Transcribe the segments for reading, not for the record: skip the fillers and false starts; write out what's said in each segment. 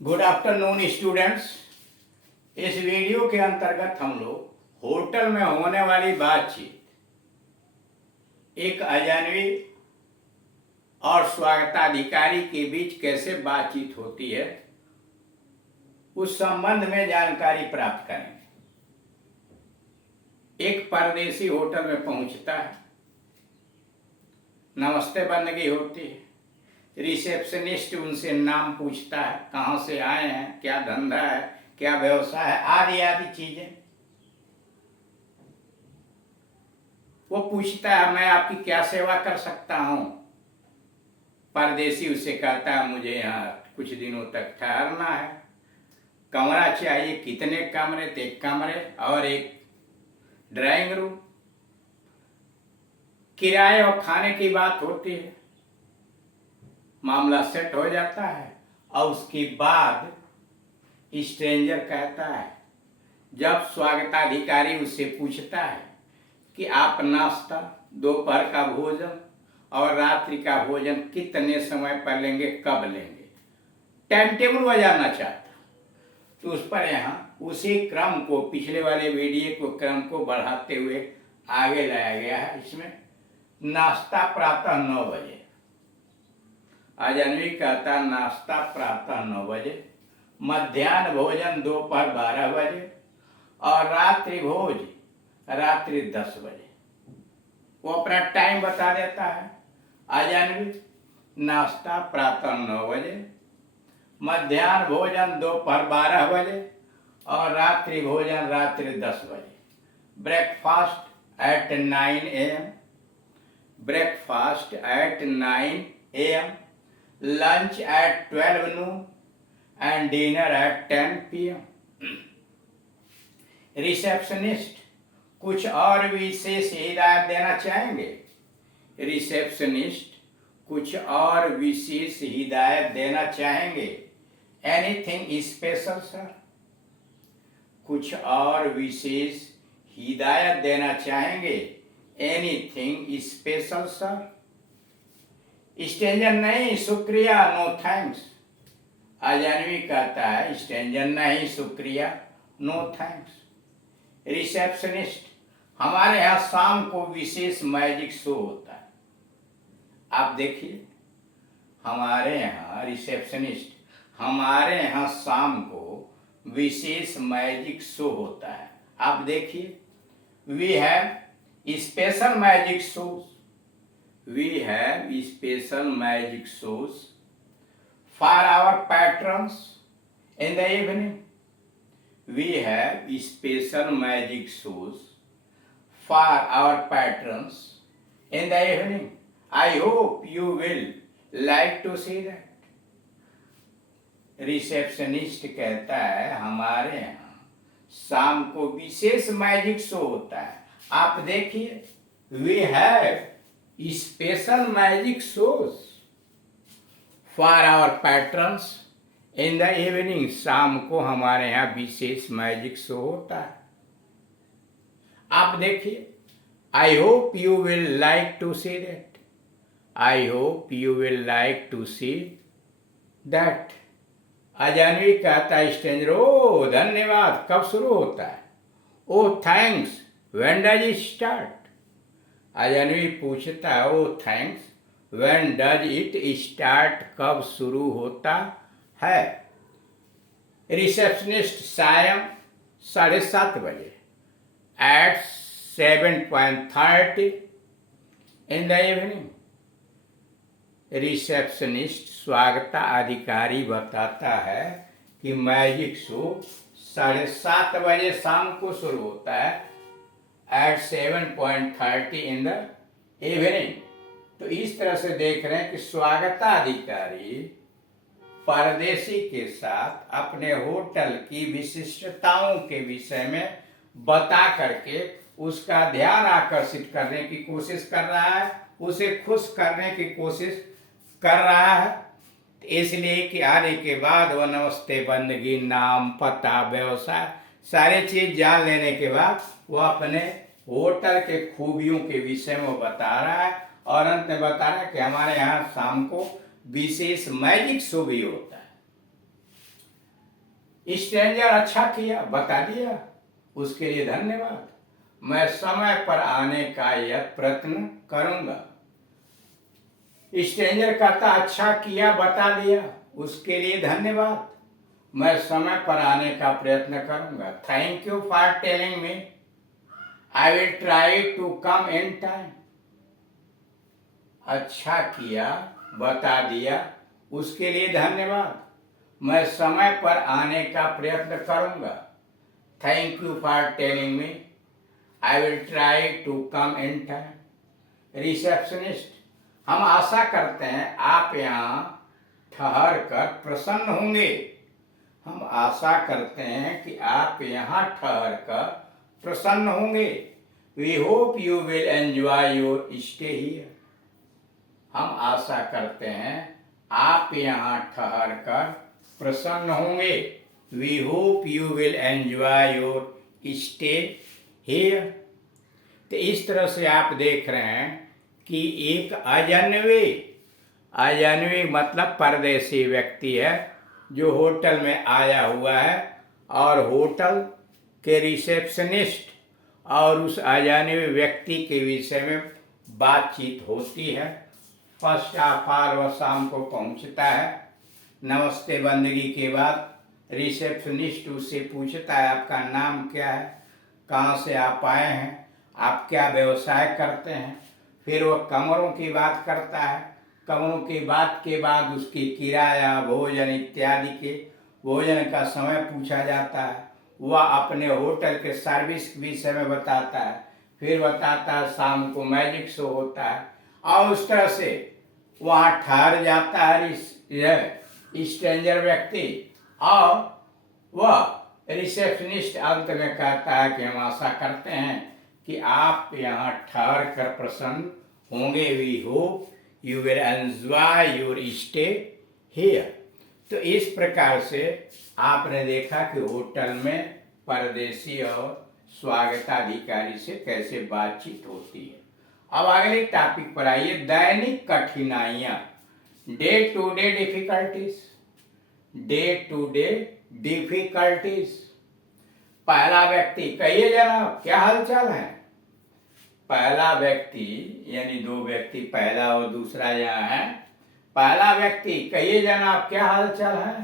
Good afternoon students. इस video के अंतर्गत हम लोग होटल में होने वाली बातचीत, एक अजनबी और स्वागताधिकारी के बीच कैसे बातचीत होती है, उस संबंध में जानकारी प्राप्त करेंगे। एक परदेसी होटल में पहुंचता है, नमस्ते बंदगी होती है। रिसेप्शनिस्ट उनसे नाम पूछता है, कहाँ से आए हैं, क्या धंधा है, क्या व्यवसाय है, आदि आदि चीजें वो पूछता है। मैं आपकी क्या सेवा कर सकता हूँ। परदेसी उसे कहता है, मुझे यहाँ कुछ दिनों तक ठहरना है, कमरा चाहिए। कितने कमरे? तो एक कमरे और एक ड्राइंग रूम। किराए और खाने की बात होती है, मामला सेट हो जाता है। और उसके बाद स्ट्रेंजर कहता है, जब स्वागताधिकारी उससे पूछता है कि आप नाश्ता, दोपहर का भोजन और रात्रि का भोजन कितने समय पर लेंगे, कब लेंगे, टाइम टेबल बजाना चाहता, तो उस पर यहाँ उसी क्रम को, पिछले वाले वीडियो को क्रम को बढ़ाते हुए आगे लाया गया है। इसमें नाश्ता प्रातः 9 बजे, अजनबी कहता नाश्ता प्रातः 9 बजे, मध्याह्न भोजन दोपहर 12 बजे और रात्रि भोज रात्रि 10 बजे। वो अपना टाइम बता देता है। अजनबी नाश्ता प्रातः 9 बजे, मध्याह्न भोजन दोपहर 12 बजे और रात्रि भोजन रात्रि 10 बजे। Breakfast at 9 AM, breakfast at 9 AM, lunch at 12 noon and dinner at 10 PM। Receptionist कुछ और विशेष हिदायत देना चाहेंगे? रिसेप्शनिस्ट कुछ और विशेष हिदायत देना चाहेंगे? Anything special sir? कुछ और विशेष हिदायत देना चाहेंगे? Anything special sir? स्ट्रेंजर नहीं, शुक्रिया, नो थैंक्स। अजनबी कहता है, स्ट्रेंजर नहीं, शुक्रिया, नो थैंक्स। रिसेप्शनिस्ट, हमारे यहाँ शाम को विशेष मैजिक शो होता है, आप देखिए। हमारे यहाँ रिसेप्शनिस्ट, हमारे यहाँ शाम को विशेष मैजिक शो होता है, आप देखिए। We have special magic shows, we have special magic shows for our patrons in the evening. We have special magic shows for our patrons in the evening. I hope you will like to see that. Receptionist कहता है, हमारे यहाँ शाम को विशेष magic show होता है, आप देखिए। We have special magic shows for our patrons in the evening। शाम को हमारे यहाँ विशेष मैजिक शो होता है, आप देखिए। I hope you will like to see that. I hope you will like to see that। अजनबी कहता है, स्ट्रेंजर, ओ धन्यवाद, कब शुरू होता है? Oh thanks, when does it start? अजनबी पूछता है, oh thanks, when does it start, कब शुरू होता है? रिसेप्शनिस्ट, सायं 7:30 बजे, at 7:30 in the evening. Receptionist स्वागताधिकारी बताता है कि मैजिक शो 7:30 बजे शाम को शुरू होता है, एट 7:30 इन द इवनिंग। तो इस तरह से देख रहे हैं कि स्वागताधिकारी परदेसी के साथ अपने होटल की विशिष्टताओं के विषय में बता करके उसका ध्यान आकर्षित करने की कोशिश कर रहा है, उसे खुश करने की कोशिश कर रहा है। इसलिए कि आने के बाद वह नमस्ते बंदगी, नाम, पता, व्यवसाय, सारे चीज जान लेने के बाद वो अपने होटल के खूबियों के विषय में बता रहा है और अंत में बता रहा है कि हमारे यहाँ शाम को विशेष मैजिक शो भी होता है। स्ट्रेंजर अच्छा किया, बता दिया, उसके लिए धन्यवाद। मैं समय पर आने का यह प्रयत्न करूंगा। स्ट्रेंजर कहता अच्छा किया, बता दिया, उसके लिए धन्यवाद, मैं समय पर आने का प्रयत्न करूंगा। Thank you for telling me, I will try to come in time. अच्छा किया, बता दिया, उसके लिए धन्यवाद, मैं समय पर आने का प्रयत्न करूंगा। Thank you for telling me, I will try to come in time. Receptionist, हम आशा करते हैं आप यहाँ ठहर कर प्रसन्न होंगे। हम आशा करते हैं कि आप यहाँ ठहर कर प्रसन्न होंगे। We hope you will enjoy your stay here. हम आशा करते हैं आप यहाँ ठहर कर प्रसन्न होंगे। We hope you will enjoy your stay here. तो इस तरह से आप देख रहे हैं कि एक अजनबी मतलब परदेसी व्यक्ति है जो होटल में आया हुआ है और होटल के रिसेप्शनिस्ट और उस अजनबी व्यक्ति के विषय में बातचीत होती है। फर्स्ट ऑफ ऑल वह शाम को पहुंचता है। नमस्ते बंदगी के बाद रिसेप्शनिस्ट उससे पूछता है आपका नाम क्या है, कहाँ से आप आए हैं, आप क्या व्यवसाय करते हैं। फिर वह कमरों की बात करता है। कमरों की बात के बाद उसकी किराया, भोजन इत्यादि के भोजन का समय पूछा जाता है। वह अपने होटल के सर्विस के विषय में बताता है। फिर बताता है शाम को मैजिक शो होता है और उस तरह से वहाँ ठहर जाता है स्ट्रेंजर व्यक्ति। और वह रिसेप्शनिस्ट अंत में कहता है कि हम आशा करते हैं कि आप यहाँ ठहर कर प्रसन्न होंगे। We hope you will enjoy your stay here. तो इस प्रकार से आपने देखा कि होटल में परदेसी और स्वागताधिकारी से कैसे बातचीत होती है। अब अगले टॉपिक पर आइए, दैनिक कठिनाइयाँ, day to day difficulties. Day to day difficulties. पहला व्यक्ति, कहिए जनाब क्या हालचाल है। पहला व्यक्ति यानी दो व्यक्ति, पहला और दूसरा यहाँ है। पहला व्यक्ति, कहिए जनाब क्या हालचाल है।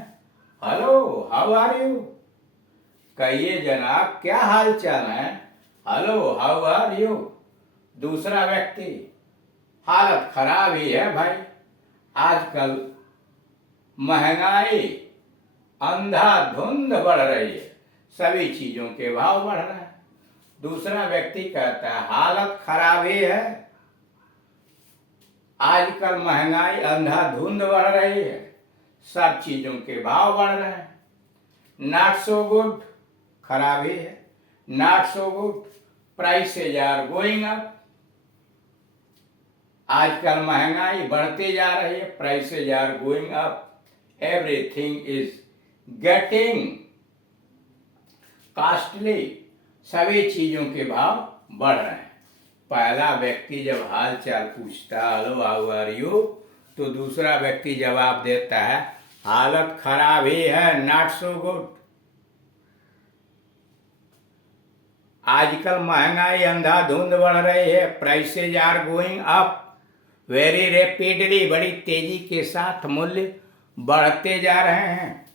Hello, how are you. कहिए जनाब क्या हालचाल है। Hello, how are you. दूसरा व्यक्ति, हालत खराब ही है भाई, आजकल महंगाई अंधाधुंध बढ़ रही है, सभी चीजों के भाव बढ़ रहे हैं। दूसरा व्यक्ति कहता है हालत खराब ही है, आजकल महंगाई अंधाधुंध बढ़ रही है, सब चीजों के भाव बढ़ रहे हैं। नॉट सो गुड, खराब ही है। Not so good, prices are going up. आजकल महंगाई बढ़ती जा रही है, prices are going up, everything is getting costly, सभी चीजों के भाव बढ़ रहे हैं। पहला व्यक्ति जब हाल चाल पूछता है हेलो हाउ आर यू, तो दूसरा व्यक्ति जवाब देता है हालत खराब ही है, नॉट सो गुड। आजकल महंगाई अंधाधुंध बढ़ रही है, prices are going up very rapidly, बड़ी तेजी के साथ मूल्य बढ़ते जा रहे हैं।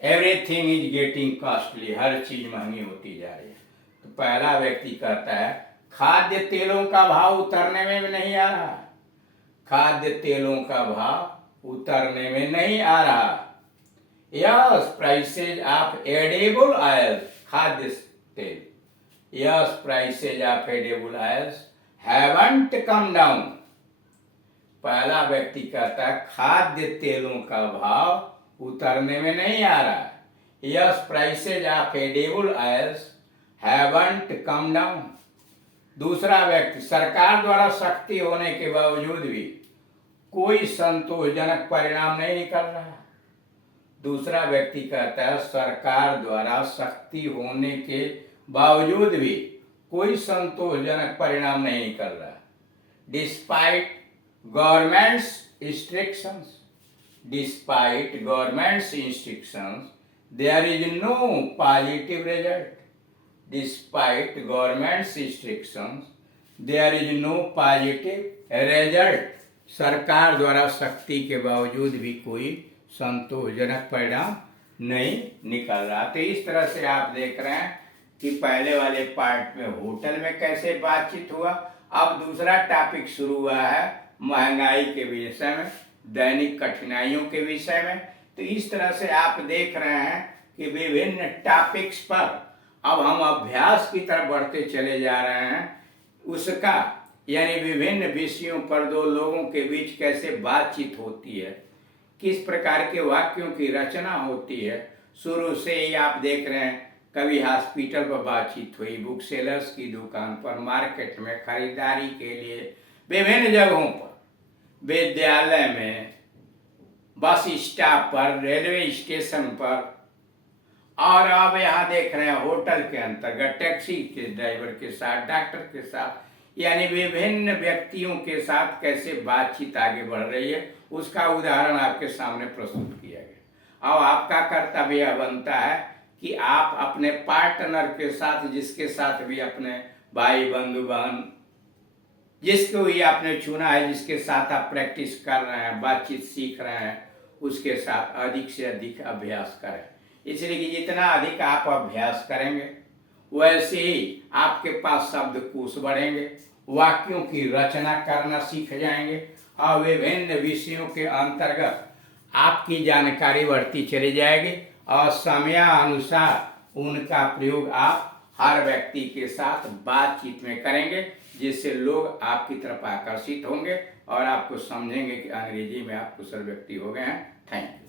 एवरीथिंग इज गेटिंग कॉस्टली, हर चीज महंगी होती जा रही है। तो पहला व्यक्ति कहता है खाद्य तेलों का भाव उतरने में नहीं आ रहा। खाद्य तेलों का भाव उतरने में नहीं आ रहा। Yes, prices of edible oil, खाद्य तेल, yes prices of edible oils haven't come down. पहला व्यक्ति कहता है खाद्य तेलों का भाव उतरने में नहीं आ रहा है। Yes, prices of edible oils haven't come down. दूसरा व्यक्ति, सरकार द्वारा सख्ती होने के बावजूद भी कोई संतोषजनक परिणाम नहीं निकल रहा। दूसरा व्यक्ति कहता है सरकार द्वारा सख्ती होने के बावजूद भी कोई संतोषजनक परिणाम नहीं निकल रहा। Despite governments restrictions, Despite government's instructions, there is no positive result. Despite government's restrictions, there is no positive result. सरकार द्वारा सख्ती के बावजूद भी कोई संतोषजनक परिणाम नहीं निकल रहा। तो इस तरह से आप देख रहे हैं कि पहले वाले पार्ट में होटल में कैसे बातचीत हुआ। अब दूसरा टॉपिक शुरू हुआ है महंगाई के विषय में, दैनिक कठिनाइयों के विषय में। तो इस तरह से आप देख रहे हैं कि विभिन्न टॉपिक्स पर अब हम अभ्यास की तरफ बढ़ते चले जा रहे हैं। उसका यानी विभिन्न विषयों पर दो लोगों के बीच कैसे बातचीत होती है, किस प्रकार के वाक्यों की रचना होती है। शुरू से ही आप देख रहे हैं, कभी हॉस्पिटल पर बातचीत हुई, बुक सेलर्स की दुकान पर, मार्केट में खरीदारी के लिए, विभिन्न जगहों पर, विद्यालय में, बस स्टॉप पर, रेलवे स्टेशन पर, और अब यहाँ देख रहे हैं होटल के अंतर्गत टैक्सी के ड्राइवर के साथ, डॉक्टर के साथ, यानी विभिन्न व्यक्तियों के साथ कैसे बातचीत आगे बढ़ रही है, उसका उदाहरण आपके सामने प्रस्तुत किया गया। अब आपका कर्तव्य बनता है कि आप अपने पार्टनर के साथ, जिसके साथ भी अपने भाई बंधु बहन, जिसको भी आपने चुना है, जिसके साथ आप प्रैक्टिस कर रहे हैं, बातचीत सीख रहे हैं, उसके साथ अधिक से अधिक अभ्यास करें। इसलिए कि जितना अधिक आप अभ्यास करेंगे वैसे ही आपके पास शब्दकोश बढ़ेंगे, वाक्यों की रचना करना सीख जाएंगे और विभिन्न विषयों के अंतर्गत आपकी जानकारी बढ़ती चली जाएगी और समयानुसार उनका प्रयोग आप हर व्यक्ति के साथ बातचीत में करेंगे, जिससे लोग आपकी तरफ आकर्षित होंगे और आपको समझेंगे कि अंग्रेजी में आप कुशल व्यक्ति हो गए हैं। Thank you.